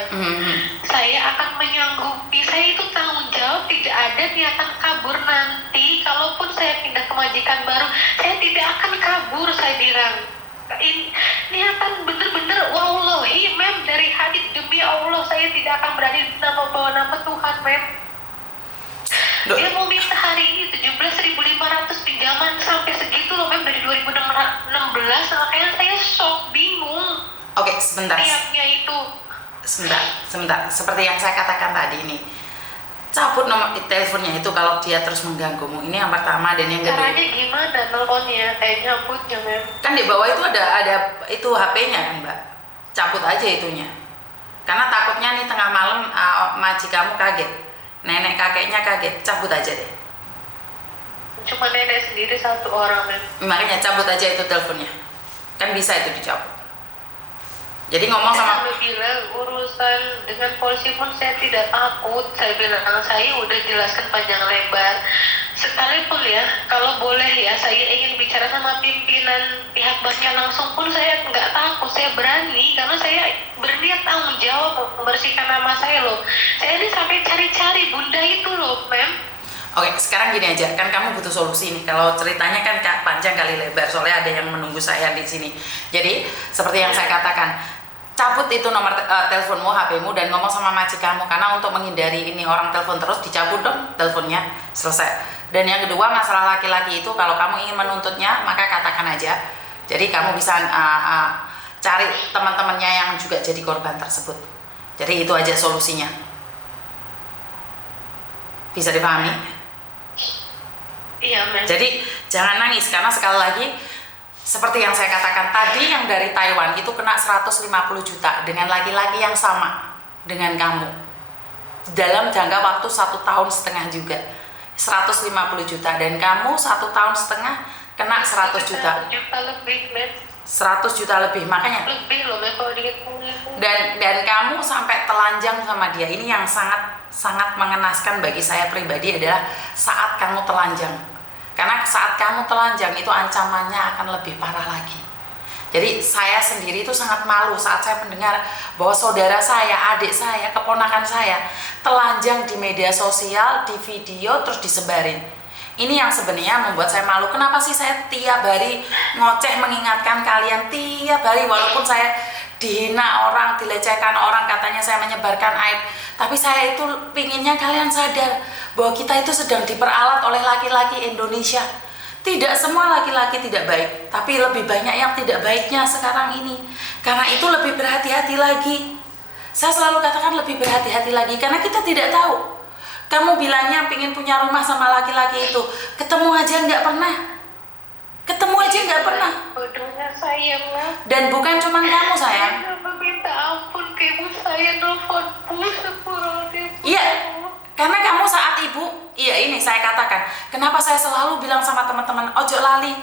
Saya akan menyanggupi, saya itu tanggung jawab, tidak ada niatan kabur nanti. Kalaupun saya pindah ke majikan baru, saya tidak akan kabur, saya bilang. Niatan bener-bener, wallahi Mem, dari hati demi Allah, saya tidak akan berani bawa nama Tuhan Mem. Dia mau minta hari ini 17.500 pinjaman sampai segitu loh Mem, dari 2016, makanya saya shock, bingung. Oke, sebentar. Tiapnya itu. Sebentar. Seperti yang saya katakan tadi ini, cabut nomor teleponnya itu kalau dia terus mengganggumu. Ini yang pertama, dan yang kedua. Caranya gimana nelponnya? Nyambutnya Mem. Kan di bawah itu ada itu HP-nya kan Mbak. Cabut aja itunya. Karena takutnya nih tengah malam majikamu kaget. Nenek kakeknya kaget, cabut aja deh. Cuma nenek sendiri satu orang Mem. Makanya cabut aja itu teleponnya. Kan bisa itu dicabut. Jadi ngomong sama Saya bilang urusan dengan polisi pun saya tidak takut. Saya bilang saya udah jelaskan panjang lebar. Sekalipun ya, kalau boleh ya, saya ingin bicara sama pimpinan pihak banknya langsung pun saya nggak takut, saya berani karena saya berniat tanggung jawab membersihkan nama saya loh. Saya ini sampai cari-cari bunda itu loh, Mem. Oke, sekarang gini aja, kan kamu butuh solusi nih. Kalau ceritanya kan panjang kali lebar, soalnya ada yang menunggu saya di sini. Jadi seperti yang saya katakan, cabut itu nomor teleponmu, HP-mu, dan ngomong sama majikanmu, karena untuk menghindari ini orang telepon terus, dicabut dong teleponnya, selesai. Dan yang kedua, masalah laki-laki itu, kalau kamu ingin menuntutnya, maka katakan aja. Jadi kamu bisa cari teman-temannya yang juga jadi korban tersebut. Jadi itu aja solusinya. Bisa dipahami? Iya, Mem. Jadi jangan nangis, karena sekali lagi seperti yang saya katakan tadi, yang dari Taiwan itu kena 150 juta dengan laki-laki yang sama dengan kamu dalam jangka waktu 1,5 tahun juga, 150 juta, dan kamu 1,5 tahun kena 100 juta. 100 juta lebih, Mem. 100 juta lebih, makanya Lebih loh, Mem, kalau dihitung. dan kamu sampai telanjang sama dia. Ini yang sangat mengenaskan bagi saya pribadi adalah saat kamu telanjang. Karena saat kamu telanjang itu ancamannya akan lebih parah lagi. Jadi saya sendiri itu sangat malu saat saya mendengar bahwa saudara saya, adik saya, keponakan saya telanjang di media sosial, di video, terus disebarin. Ini yang sebenarnya membuat saya malu. Kenapa sih saya tiap hari ngoceh mengingatkan kalian tiap hari, walaupun saya dihina orang, dilecehkan orang, katanya saya menyebarkan aib, tapi saya itu pinginnya kalian sadar bahwa kita itu sedang diperalat oleh laki-laki Indonesia. Tidak semua laki-laki tidak baik, tapi lebih banyak yang tidak baiknya sekarang ini. Karena itu lebih berhati-hati lagi. Saya selalu katakan lebih berhati-hati lagi, karena kita tidak tahu. Kamu bilangnya pengen punya rumah sama laki-laki itu, ketemu aja nggak pernah. Bodohnya saya, Mem. Dan bukan cuma kamu sayang. Saya meminta ampun ke ibu saya, nelfon sepuluh. Iya, karena kamu saat ibu, iya ini saya katakan, kenapa saya selalu bilang sama teman-teman, ojo lali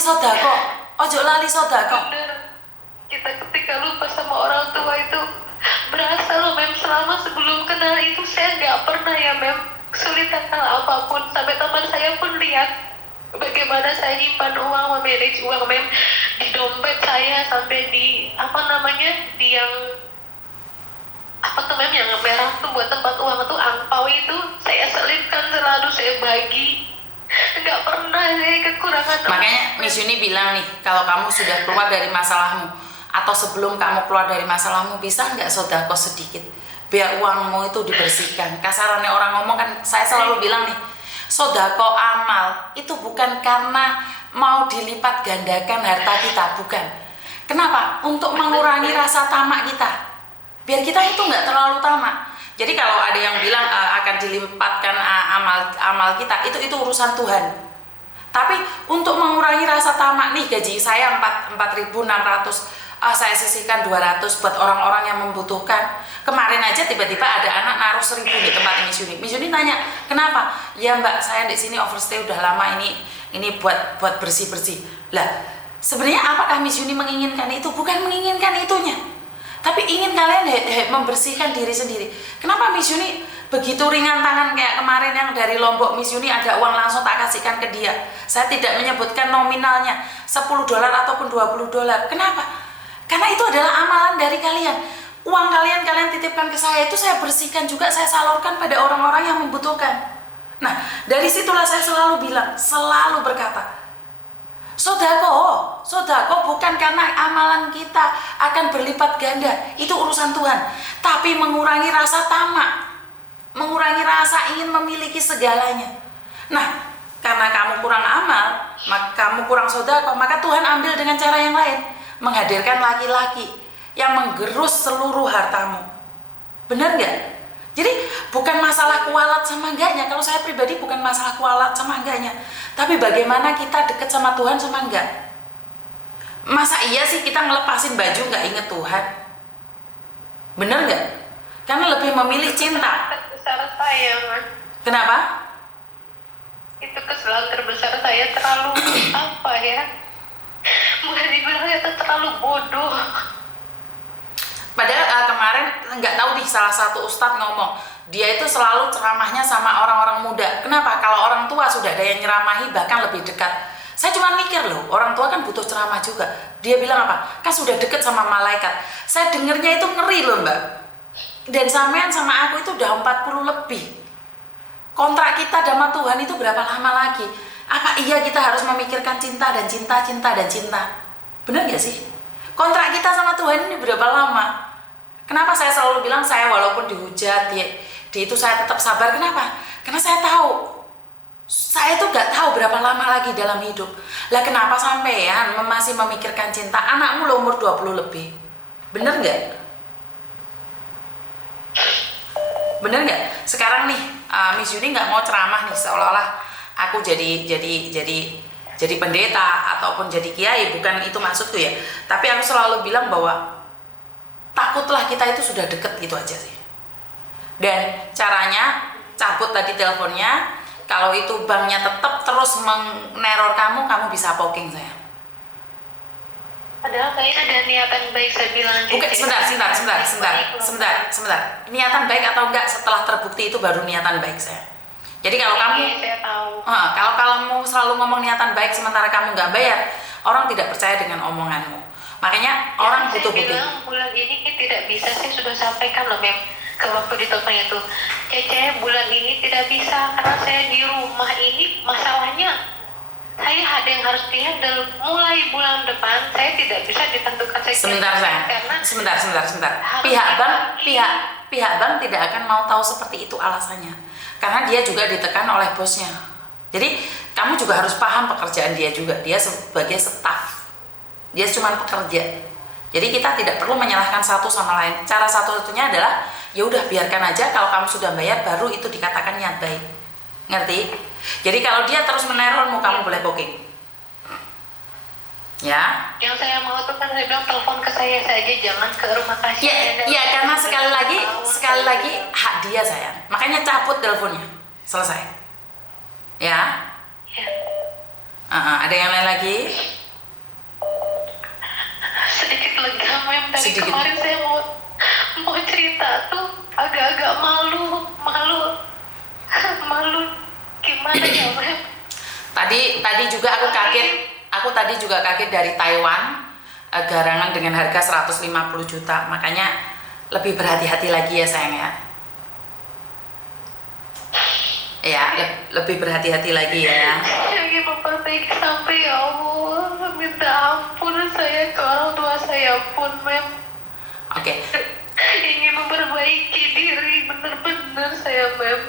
sodako. Bener. Kita ketika lupa sama orang tua itu berasa loh, Mem. Selama sebelum kenal itu saya nggak pernah ya, Mem, kesulitan dalam apapun. Sampai teman saya pun lihat bagaimana saya nyimpan uang, memanage uang, di dompet saya, sampai di di yang yang merah tuh buat tempat uang tuh, angpau itu saya selipkan selalu, saya bagi. Nggak pernah saya kekurangan. Makanya Miss Yuni bilang nih, kalau kamu sudah keluar dari masalahmu atau sebelum kamu keluar dari masalahmu, bisa nggak sodako sedikit biar uangmu itu dibersihkan. Kasarannya orang ngomong kan, saya selalu bilang nih, sodako amal itu bukan karena mau dilipat gandakan harta kita, bukan. Kenapa? Untuk mengurangi rasa tamak kita, biar kita itu nggak terlalu tamak. Jadi kalau ada yang bilang akan dilimpatkan amal kita, itu urusan Tuhan. Tapi untuk mengurangi rasa tamak nih, gaji saya 4.600, saya sisihkan 200 buat orang-orang yang membutuhkan. Kemarin aja tiba-tiba ada anak naruh 1.000 di tempat Miss Yuni. Miss Yuni tanya, kenapa? Ya Mbak, saya di sini overstay udah lama, ini buat bersih-bersih. Lah, sebenarnya apakah Miss Yuni menginginkan itu? Bukan menginginkan itunya, tapi ingin kalian membersihkan diri sendiri. Kenapa Miss Yuni begitu ringan tangan kayak kemarin yang dari Lombok? Miss Yuni ada uang langsung tak kasihkan ke dia. Saya tidak menyebutkan nominalnya, $10 ataupun $20. Kenapa? Karena itu adalah amalan dari kalian. Uang kalian titipkan ke saya, itu saya bersihkan juga, saya salurkan pada orang-orang yang membutuhkan. Nah, dari situlah saya selalu bilang, selalu berkata, sodako bukan karena amalan kita akan berlipat ganda, itu urusan Tuhan. Tapi mengurangi rasa tamak, mengurangi rasa ingin memiliki segalanya. Nah, karena kamu kurang amal, kamu kurang sodako, maka Tuhan ambil dengan cara yang lain, menghadirkan laki-laki yang menggerus seluruh hartamu. Benar nggak? Jadi bukan masalah kualat sama enggaknya. Kalau saya pribadi bukan masalah kualat sama enggaknya, tapi bagaimana kita dekat sama Tuhan sama enggak. Masa iya sih kita ngelepasin baju nggak inget Tuhan? Bener nggak? Karena lebih memilih cinta. Terbesar saya, Man. Kenapa? Itu kesalahan terbesar saya, terlalu boleh dibilang itu terlalu bodoh. Padahal kemarin nggak tahu nih, salah satu ustadz ngomong, dia itu selalu ceramahnya sama orang-orang muda. Kenapa? Kalau orang tua sudah ada yang nyeramahi, bahkan lebih dekat. Saya cuma mikir loh, orang tua kan butuh ceramah juga. Dia bilang apa? Kan sudah deket sama malaikat. Saya dengernya itu ngeri loh Mbak. Dan sampean sama aku itu udah 40 lebih. Kontrak kita sama Tuhan itu berapa lama lagi? Apa iya kita harus memikirkan cinta dan cinta dan cinta? Bener gak sih? Kontrak kita sama Tuhan ini berapa lama? Kenapa saya selalu bilang, saya walaupun dihujat, di itu saya tetap sabar. Kenapa? Karena saya tahu, saya tuh gak tahu berapa lama lagi dalam hidup. Lah kenapa sampean masih memikirkan cinta? Anakmu lo umur 20 lebih. Bener gak? Bener gak? Sekarang nih, Miss Yuni gak mau ceramah nih, seolah-olah aku jadi pendeta ataupun jadi kiai. Bukan itu maksudku ya. Tapi aku selalu bilang bahwa takutlah kita itu sudah deket gitu aja sih. Dan caranya cabut tadi teleponnya. Kalau itu banknya tetap terus meneror kamu bisa poking saya. Padahal saya ada niatan baik, saya bilang. Oke, sebentar. Niatan baik atau enggak setelah terbukti itu baru niatan baik saya. Jadi kalau kamu, saya tahu. kalau kamu selalu ngomong niatan baik sementara kamu nggak bayar, orang tidak percaya dengan omonganmu. Makanya orang butuh bukti. Saya bilang bulan ini tidak bisa, saya sudah sampaikan loh Mem ke waktu di telepon itu. Cece, bulan ini tidak bisa karena saya di rumah ini, masalahnya saya ada yang harus dihandle. Mulai bulan depan saya tidak bisa ditentukan. Sebentar. Pihak bank tidak akan mau tahu seperti itu alasannya, karena dia juga ditekan oleh bosnya. Jadi kamu juga harus paham pekerjaan dia juga. Dia sebagai staf, dia cuma pekerja. Jadi kita tidak perlu menyalahkan satu sama lain. Cara satu-satunya adalah ya udah biarkan aja, kalau kamu sudah bayar baru itu dikatakan niat baik. Ngerti? Jadi kalau dia terus menerormu, kamu boleh booking. Ya. Yang saya mau tuh kan saya bilang telepon ke saya saja, jangan ke rumah kasih. Ya karena sekali lagi hak dia sayang. Makanya cabut teleponnya. Selesai. Ya. Ada yang lain lagi? Sedikit lega Mem, dari Sedikit. kemarin saya mau cerita tuh agak-agak malu gimana ya, Mem? Tadi juga aku tadi juga kaget dari Taiwan, garangan dengan harga 150 juta. Makanya lebih berhati-hati lagi ya sayang ya. Ya, lebih berhati-hati lagi ya. Saya ingin memperbaiki sampai ya Allah. Minta ampun saya ke orang tua saya pun, Mem. Oke. Ingin memperbaiki diri benar-benar saya, Mem.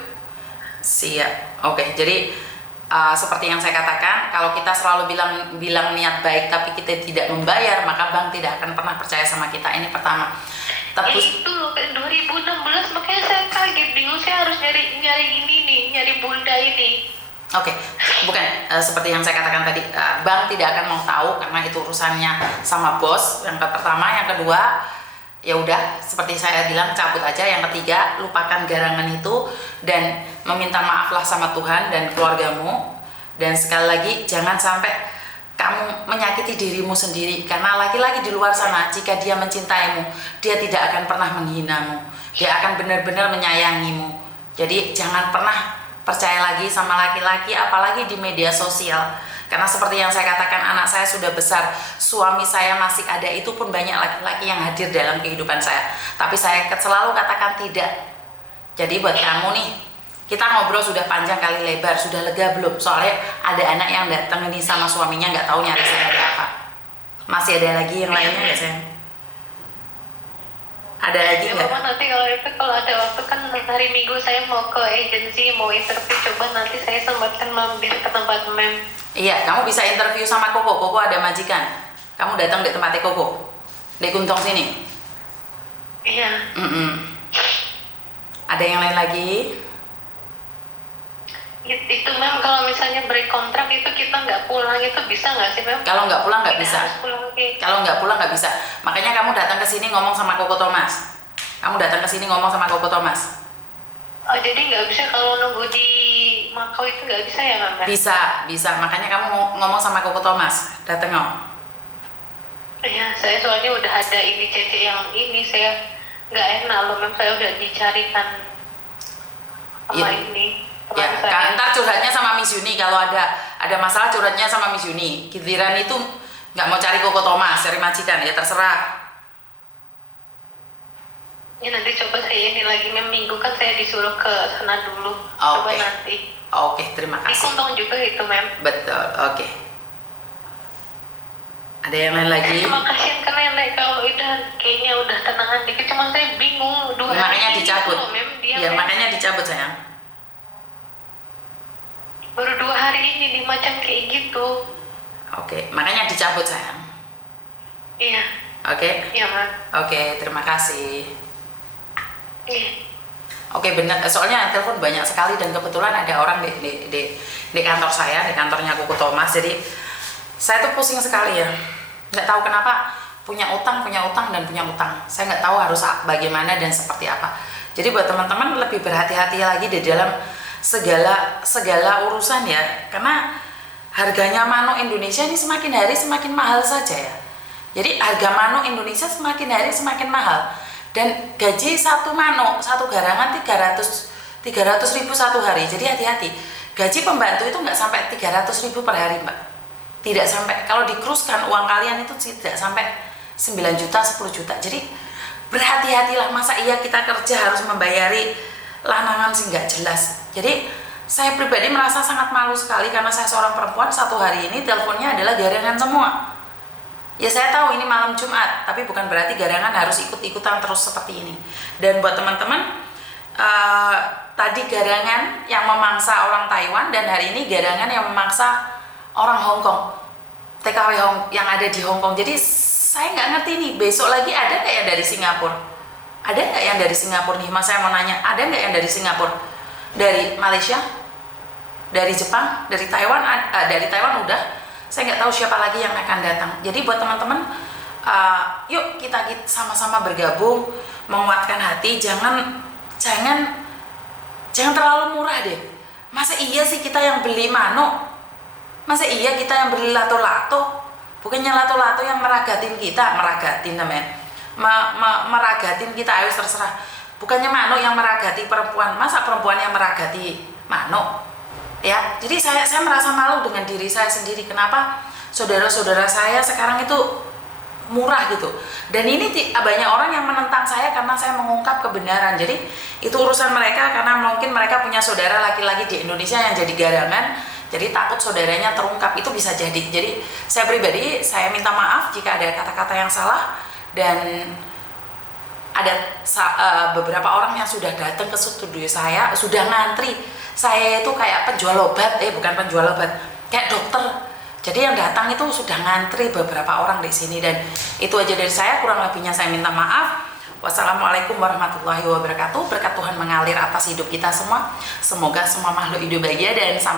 Siap. Oke, jadi seperti yang saya katakan, kalau kita selalu bilang niat baik tapi kita tidak membayar, maka bank tidak akan pernah percaya sama kita. Ini pertama. Itu loh, 2016 makanya saya kaget, bingung saya harus nyari ini nih, nyari bunda ini. Oke, bukan seperti yang saya katakan tadi, bank tidak akan mau tahu karena itu urusannya sama bos. Yang pertama, yang kedua, ya udah seperti saya bilang, cabut aja. Yang ketiga, lupakan garangan itu dan meminta maaflah sama Tuhan dan keluargamu. Dan sekali lagi, jangan sampai kamu menyakiti dirimu sendiri, karena laki-laki di luar sana jika dia mencintaimu, dia tidak akan pernah menghinamu, dia akan benar-benar menyayangimu. Jadi jangan pernah percaya lagi sama laki-laki, apalagi di media sosial. Karena seperti yang saya katakan, anak saya sudah besar, suami saya masih ada, itu pun banyak laki-laki yang hadir dalam kehidupan saya, tapi saya selalu katakan tidak. Jadi buat kamu nih, kita ngobrol sudah panjang kali lebar, sudah lega belum? Soalnya ada anak yang datang ini sama suaminya nggak tahu nyari saya ada apa. Masih ada lagi yang lainnya nggak sayang? Ada lagi Ya, nggak? Mama, nanti kalau ada waktu kan hari Minggu saya mau ke agensi, mau interview, coba nanti saya sempatkan mampir ke tempat Mem. Iya, kamu bisa interview sama Koko. Koko ada majikan. Kamu datang di tempatnya Koko, di Kuntong sini. Iya. Ada yang lain lagi? Itu Mem, kalau misalnya break kontrak itu kita nggak pulang, itu bisa nggak sih Mem? Kalau nggak pulang nggak Kita bisa. harus pulang lagi. Kalau nggak pulang nggak bisa. Makanya kamu datang ke sini ngomong sama Koko Thomas. Kamu datang ke sini ngomong sama Koko Thomas. Oh, jadi nggak bisa kalau nunggu di Makau itu nggak bisa ya Mem? Bisa. Makanya kamu ngomong sama Koko Thomas. Datang ngomong. Iya, saya soalnya udah ada ini cece yang ini, saya nggak enak loh Mem, saya udah dicarikan sama ini. Ya, ntar curhatnya sama Miss Yuni. Kalau ada masalah curhatnya sama Miss Yuni. Giliran itu nggak mau cari Koko Thomas, cari majikan, ya terserah. Ya nanti coba saya ini lagi Mem, minggu kan saya disuruh ke sana dulu. Coba Oke. nanti. Oke, terima Di kasih. Kuntong juga itu Mem. Betul, oke. Ada yang lain lagi? Terima kasih ke nenek, kalau udah kayaknya udah tenangan dikit, cuma saya bingung 2 hari Makanya ini dicabut. gitu loh, Mem. Dia Ya, Mem, makanya dicabut sayang. baru 2 hari ini di macam kayak gitu. Oke, makanya dicabut sayang. Iya, Oke, iya Mem. oke, terima kasih. Iya. Oke, benar. Soalnya telepon banyak sekali dan kebetulan ada orang di kantor saya, di kantornya Koko Thomas. Jadi saya tuh pusing sekali ya. Nggak tahu kenapa punya utang dan punya utang. Saya nggak tahu harus bagaimana dan seperti apa. Jadi buat teman-teman lebih berhati-hati lagi di dalam segala urusan ya. Karena harganya mano Indonesia ini semakin hari semakin mahal saja ya. Jadi harga mano Indonesia semakin hari semakin mahal. Dan gaji satu mano, satu garangan 300.000 satu hari. Jadi hati-hati. Gaji pembantu itu nggak sampai 300.000 per hari, Mbak. Tidak sampai. Kalau dikruskan uang kalian itu tidak sampai 9 juta, 10 juta. Jadi berhati-hatilah. Masa iya kita kerja harus membayari lanangan sih nggak jelas. Jadi saya pribadi merasa sangat malu sekali karena saya seorang perempuan, satu hari ini teleponnya adalah garangan semua. Ya saya tahu ini malam Jumat, tapi bukan berarti garangan harus ikut-ikutan terus seperti ini. Dan buat teman-teman, tadi garangan yang memangsa orang Taiwan dan hari ini garangan yang memangsa orang Hong Kong, TKW yang ada di Hong Kong. Jadi saya nggak ngerti nih, besok lagi ada nggak yang dari Singapura? Ada nggak yang dari Singapura nih? Mas saya mau nanya, ada nggak yang dari Singapura? Dari Malaysia? Dari Jepang? Dari Taiwan? Dari Taiwan udah. Saya nggak tahu siapa lagi yang akan datang. Jadi buat teman-teman, yuk kita sama-sama bergabung, menguatkan hati. Jangan terlalu murah deh. Masa iya sih kita yang beli mano? Masa iya kita yang beli lato-lato? Bukannya lato-lato yang meragatin namanya. Meragatin kita, ayo terserah. Bukannya mano yang meragati perempuan. Masa perempuan yang meragati mano? ya. Jadi saya merasa malu dengan diri saya sendiri. Kenapa saudara-saudara saya sekarang itu murah gitu, dan ini banyak orang yang menentang saya karena saya mengungkap kebenaran. Jadi itu urusan mereka, karena mungkin mereka punya saudara laki-laki di Indonesia yang jadi garangan, jadi takut saudaranya terungkap. Itu bisa jadi saya pribadi, saya minta maaf jika ada kata-kata yang salah, dan ada beberapa orang yang sudah datang ke studio saya, sudah ngantri. Saya itu kayak penjual obat, bukan penjual obat, kayak dokter. Jadi yang datang itu sudah ngantri beberapa orang di sini, dan itu aja dari saya. Kurang lebihnya saya minta maaf. Wassalamualaikum warahmatullahi wabarakatuh. Berkat Tuhan mengalir atas hidup kita semua. Semoga semua makhluk hidup bahagia dan